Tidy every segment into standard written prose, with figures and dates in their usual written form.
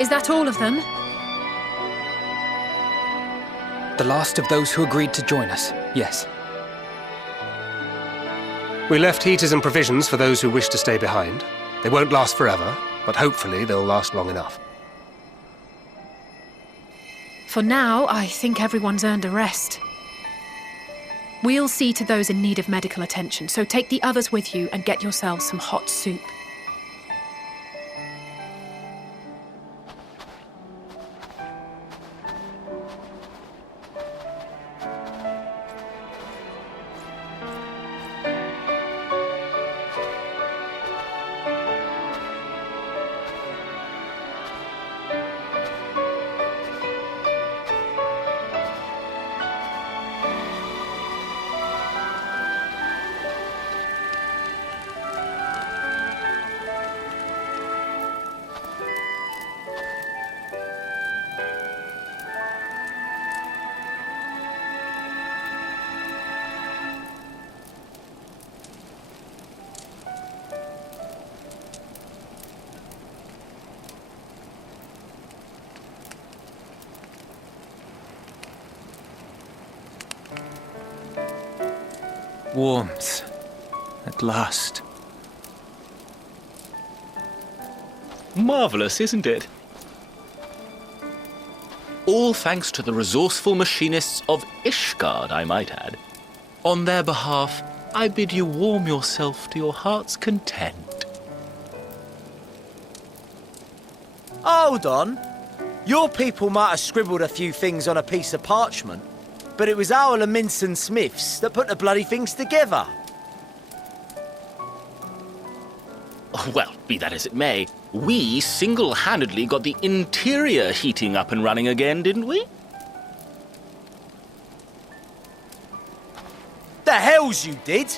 Is that all of them? The last of those who agreed to join us, yes. We left heaters and provisions for those who wish to stay behind. They won't last forever, but hopefully they'll last long enough. For now, I think everyone's earned a rest. We'll see to those in need of medical attention, so take the others with you and get yourselves some hot soup. Warmth. At last. Marvellous, isn't it? All thanks to the resourceful machinists of Ishgard, I might add. On their behalf, I bid you warm yourself to your heart's content. Hold on. Your people might have scribbled a few things on a piece of parchment, but it was our Minson Smiths that put the bloody things together. Well, be that as it may, we single-handedly got the interior heating up and running again, didn't we? The hells you did!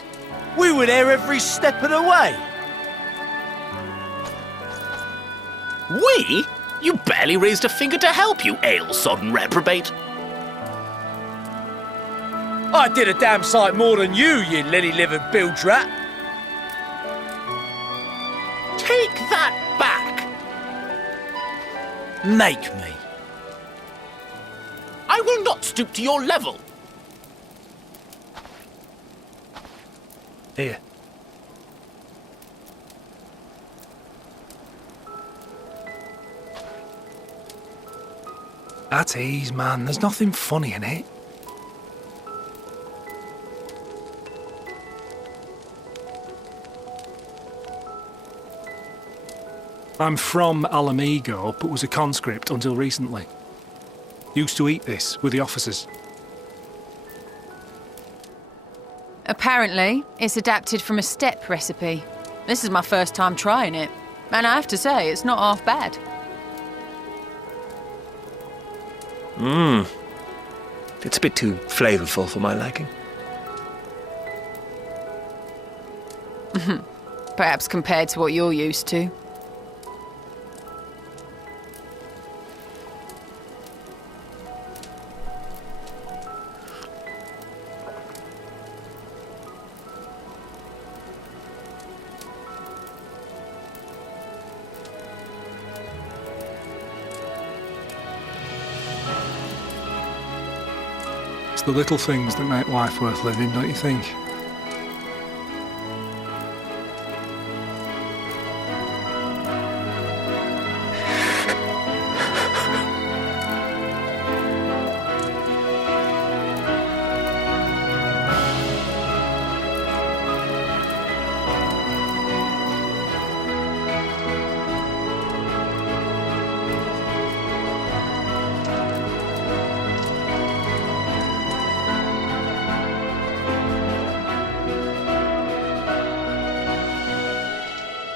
We were there every step of the way. We? You barely raised a finger to help, you ale-sodden reprobate. I did a damn sight more than you lily-livered bilge rat. Take that back! Make me. I will not stoop to your level. Here. At ease, man. There's nothing funny in it. I'm from Alamigo, but was a conscript until recently. Used to eat this with the officers. Apparently, it's adapted from a steppe recipe. This is my first time trying it, and I have to say, it's not half bad. It's a bit too flavourful for my liking. Perhaps compared to what you're used to. It's the little things that make life worth living, don't you think?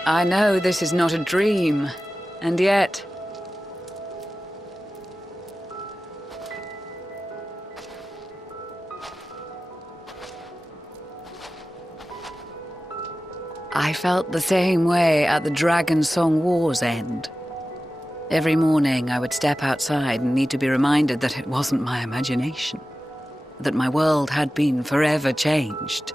I know this is not a dream, and yet... I felt the same way at the Dragon Song War's end. Every morning I would step outside and need to be reminded that it wasn't my imagination, that my world had been forever changed.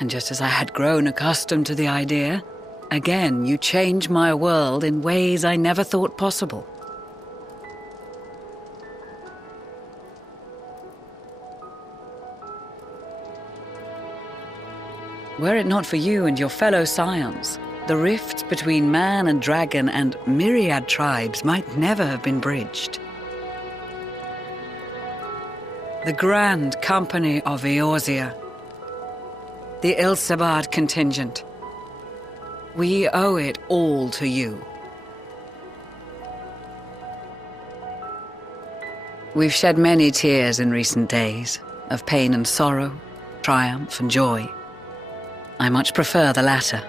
And just as I had grown accustomed to the idea, again you change my world in ways I never thought possible. Were it not for you and your fellow scions, the rifts between man and dragon and myriad tribes might never have been bridged. The Grand Company of Eorzea, the Ilsabard contingent, we owe it all to you. We've shed many tears in recent days, of pain and sorrow, triumph and joy. I much prefer the latter.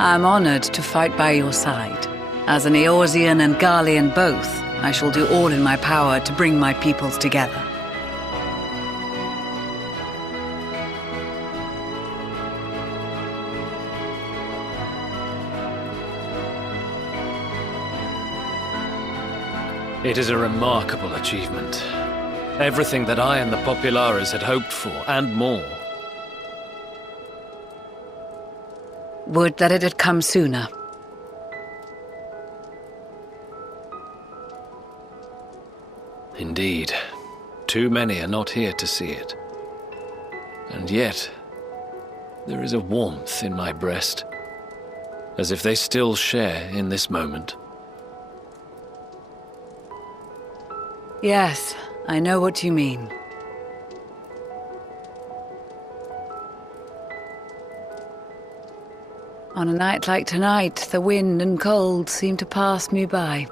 I'm honored to fight by your side. As an Eorzean and Garlean both, I shall do all in my power to bring my peoples together. It is a remarkable achievement. Everything that I and the Populares had hoped for, and more. Would that it had come sooner. Indeed. Too many are not here to see it. And yet, there is a warmth in my breast, as if they still share in this moment. Yes, I know what you mean. On a night like tonight, the wind and cold seem to pass me by.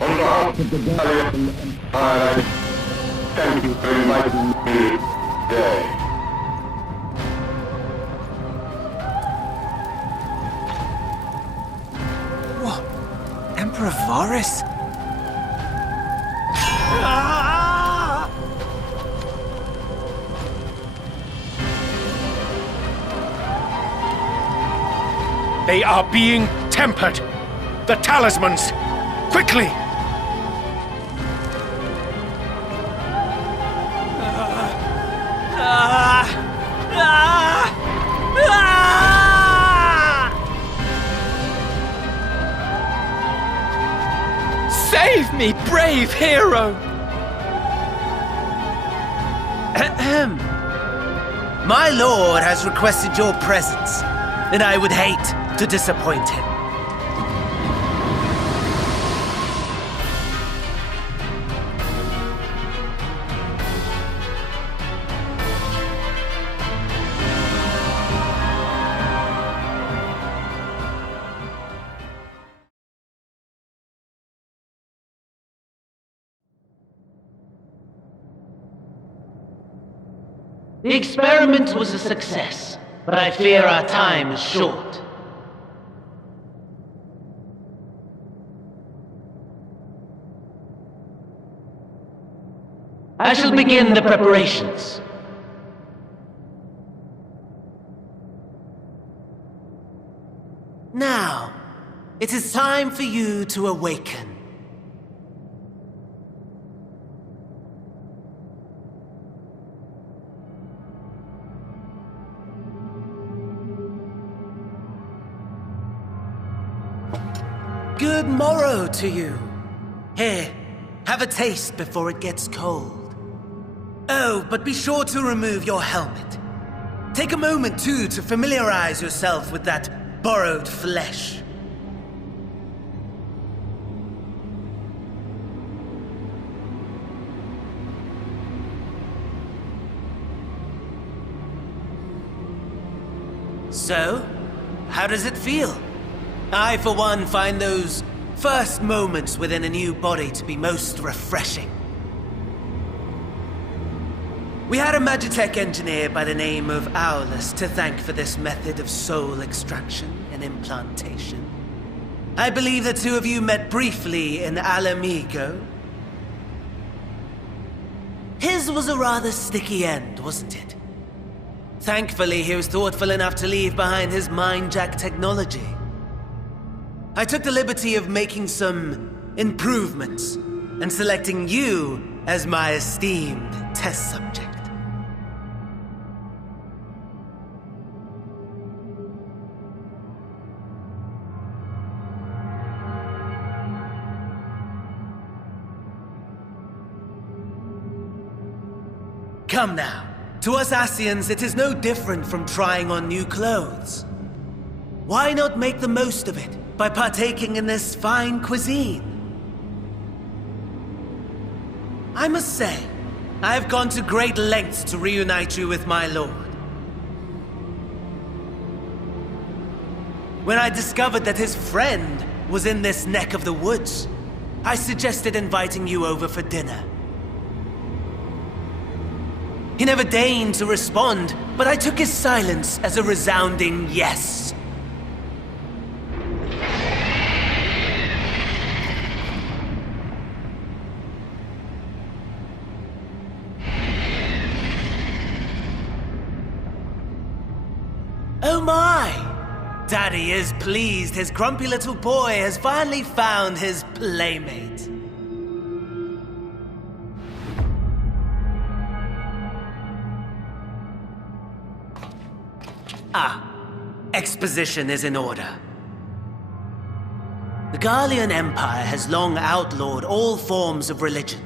On behalf of the Gallian Empire, thank you for inviting me today. What? Emperor Varys? They are being tempered. The talismans! Quickly! Save me, brave hero! Ahem. My lord has requested your presence, and I would hate to disappoint him. The experiment was a success, but I fear our time is short. I shall begin the preparations. Now, it is time for you to awaken. Good morrow to you. Here, have a taste before it gets cold. Oh, but be sure to remove your helmet. Take a moment, too, to familiarize yourself with that borrowed flesh. So, how does it feel? I, for one, find those first moments within a new body to be most refreshing. We had a Magitech engineer by the name of Owlus to thank for this method of soul extraction and implantation. I believe the two of you met briefly in Alamigo. His was a rather sticky end, wasn't it? Thankfully, he was thoughtful enough to leave behind his mind-jack technology. I took the liberty of making some improvements and selecting you as my esteemed test subject. Come now. To us Asians, it is no different from trying on new clothes. Why not make the most of it by partaking in this fine cuisine? I must say, I have gone to great lengths to reunite you with my lord. When I discovered that his friend was in this neck of the woods, I suggested inviting you over for dinner. He never deigned to respond, but I took his silence as a resounding yes. Oh my! Daddy is pleased his grumpy little boy has finally found his playmate. Exposition is in order. The Garlean Empire has long outlawed all forms of religion.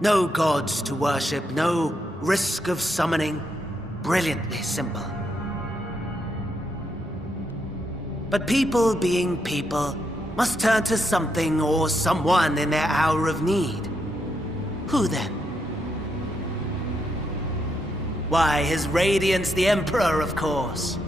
No gods to worship, no risk of summoning. Brilliantly simple. But people being people must turn to something or someone in their hour of need. Who then? Why, His Radiance the Emperor, of course.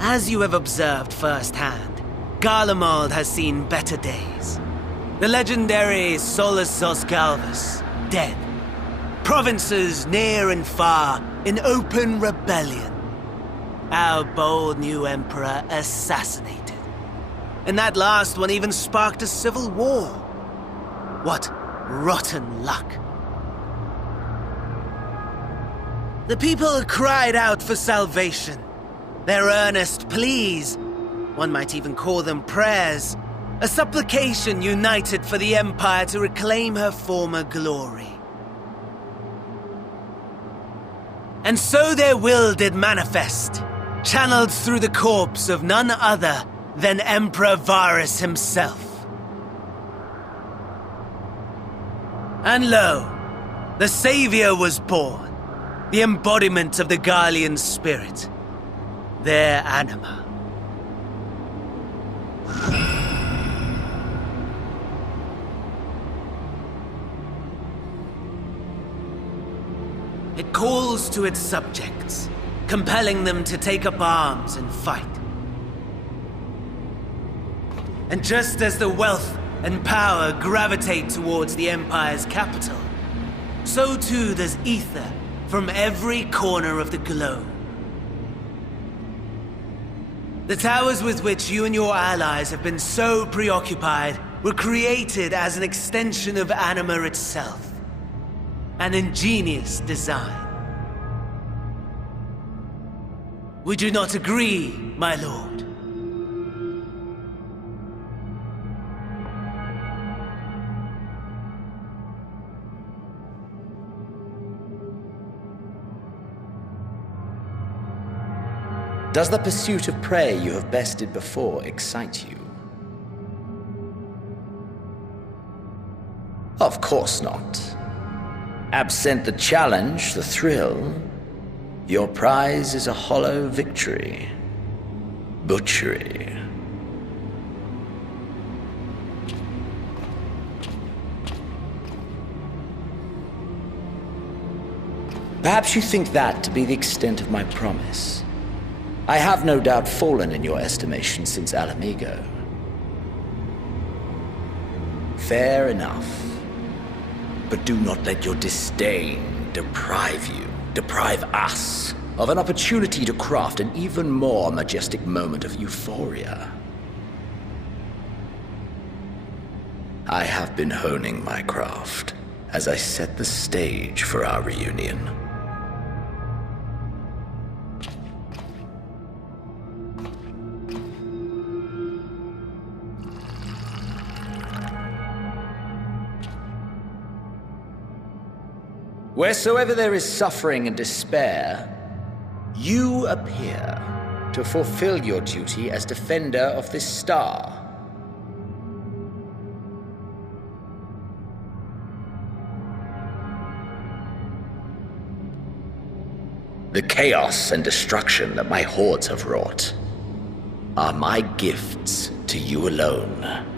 As you have observed firsthand, Garlemald has seen better days. The legendary Solus Osgalvus, dead. Provinces near and far in open rebellion. Our bold new emperor assassinated. And that last one even sparked a civil war. What rotten luck. The people cried out for salvation. Their earnest pleas, one might even call them prayers, a supplication united for the Empire to reclaim her former glory. And so their will did manifest, channeled through the corpse of none other than Emperor Varus himself. And lo, the Savior was born, the embodiment of the Garlean spirit. Their anima. It calls to its subjects, compelling them to take up arms and fight. And just as the wealth and power gravitate towards the Empire's capital, so too does ether from every corner of the globe. The towers with which you and your allies have been so preoccupied were created as an extension of anima itself. An ingenious design. Would you not agree, my lord? Does the pursuit of prey you have bested before excite you? Of course not. Absent the challenge, the thrill, your prize is a hollow victory. Butchery. Perhaps you think that to be the extent of my promise. I have no doubt fallen in your estimation since Alamigo. Fair enough. But do not let your disdain deprive us, of an opportunity to craft an even more majestic moment of euphoria. I have been honing my craft as I set the stage for our reunion. Wheresoever there is suffering and despair, you appear to fulfill your duty as defender of this star. The chaos and destruction that my hordes have wrought are my gifts to you alone.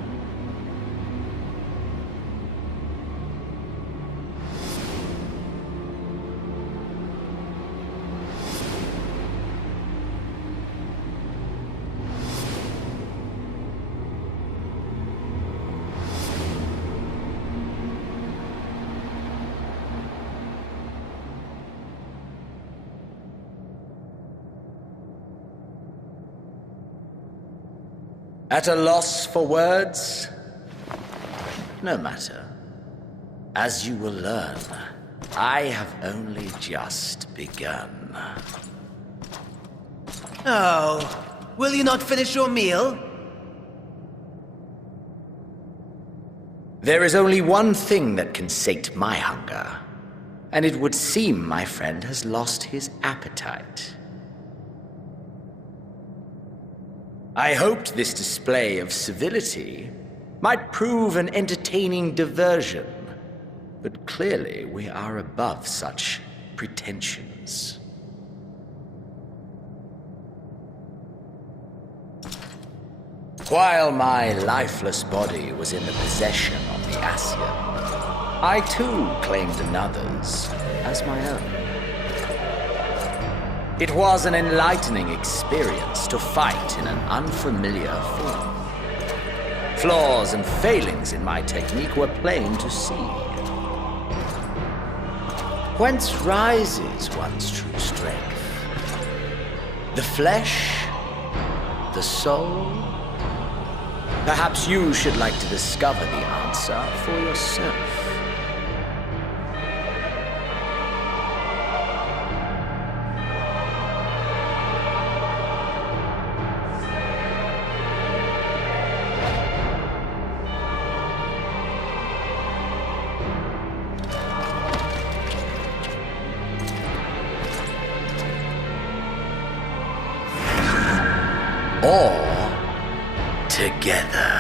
At a loss for words? No matter. As you will learn, I have only just begun. Oh, will you not finish your meal? There is only one thing that can sate my hunger, and it would seem my friend has lost his appetite. I hoped this display of civility might prove an entertaining diversion, but clearly we are above such pretensions. While my lifeless body was in the possession of the Ascian, I too claimed another's as my own. It was an enlightening experience to fight in an unfamiliar form. Flaws and failings in my technique were plain to see. Whence rises one's true strength? The flesh? The soul? Perhaps you should like to discover the answer for yourself. Or together.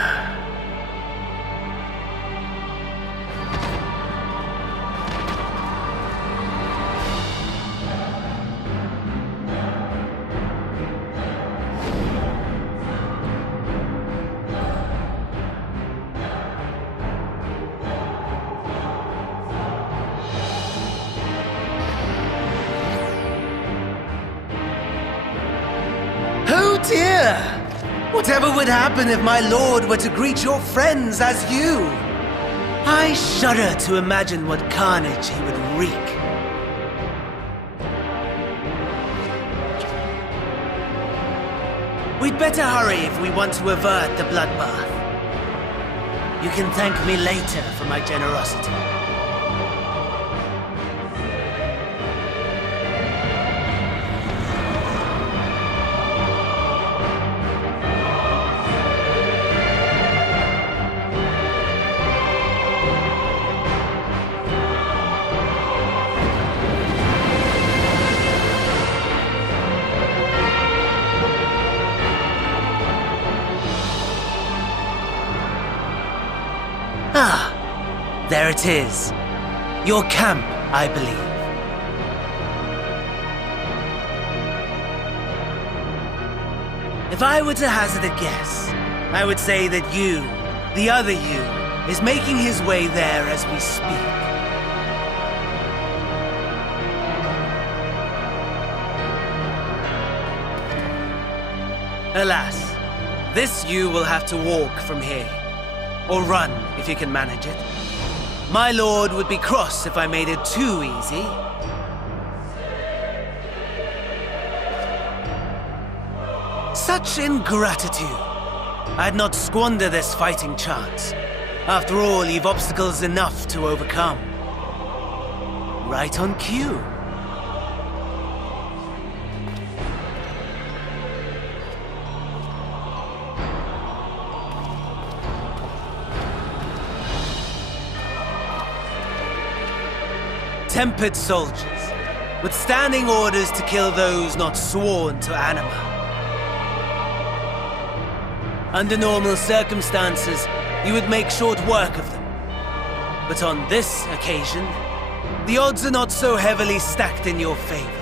Oh dear! Whatever would happen if my lord were to greet your friends as you? I shudder to imagine what carnage he would wreak. We'd better hurry if we want to avert the bloodbath. You can thank me later for my generosity. Ah, there it is. Your camp, I believe. If I were to hazard a guess, I would say that you, the other you, is making his way there as we speak. Alas, this you will have to walk from here. Or run, if you can manage it. My lord would be cross if I made it too easy. Such ingratitude. I'd not squander this fighting chance. After all, you've obstacles enough to overcome. Right on cue. Tempered soldiers, with standing orders to kill those not sworn to Anima. Under normal circumstances, you would make short work of them. But on this occasion, the odds are not so heavily stacked in your favor.